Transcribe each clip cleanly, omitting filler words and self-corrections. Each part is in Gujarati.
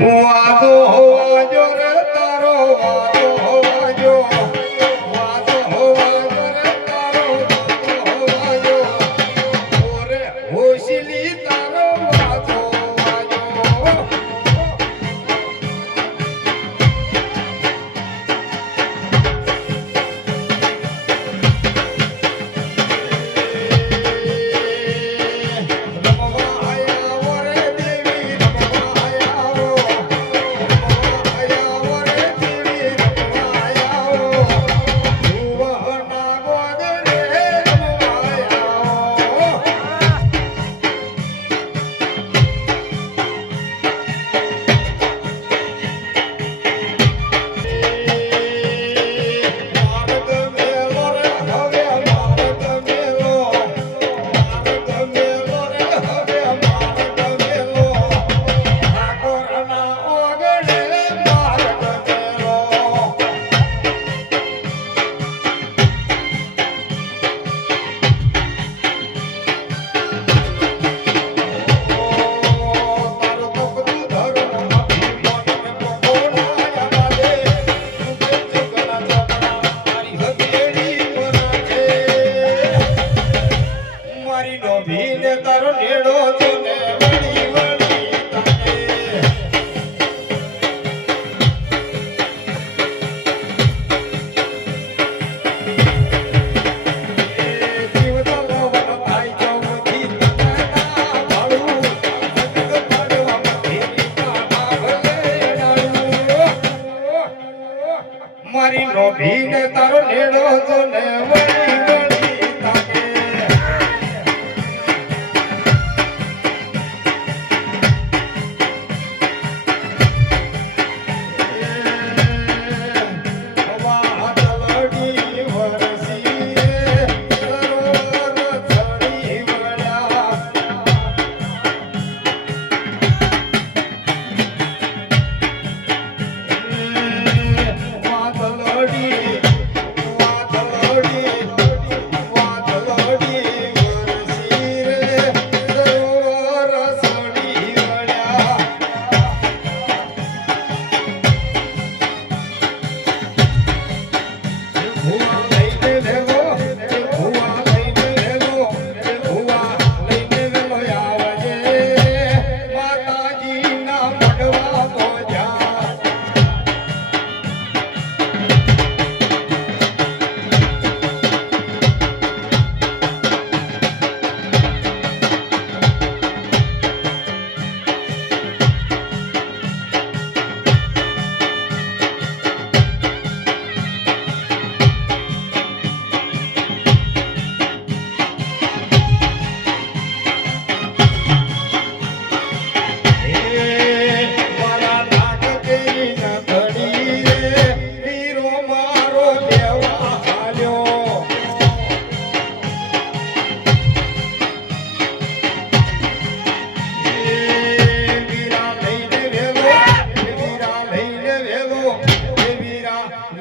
વાદો હોવાજો રે તારો વાદો હોવાજો વાદો હોવાજો રે તારો વાદો હોવાજો ઓરે હોશલી તારો વાદો હોવાજો મારી નો ભીને તારો નેડો તો ને વળી વળી તાકે હવા તલડી વરસી સરોવર ચડી વળ્યા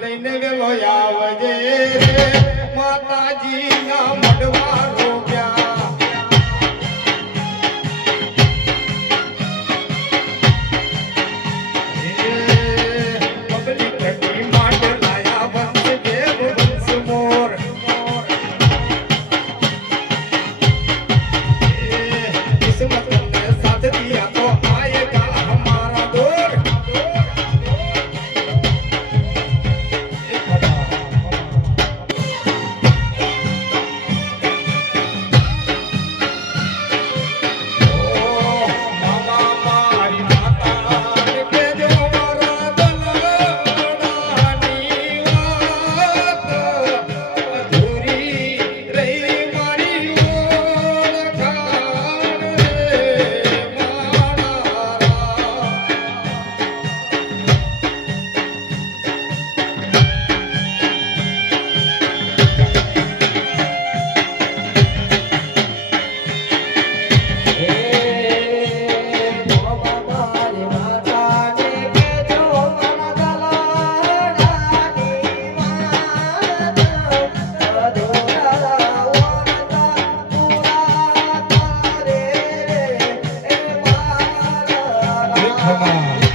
લઈને વેલો આવજે રે માતાજી ના મડવા રોગ્યા પબ્લિક ઠકી માટે લાયા વંશ દેવ વંશ મોર કિસ્મત ને સાથ દિયા તો આયેગા હમારા દોર Come on.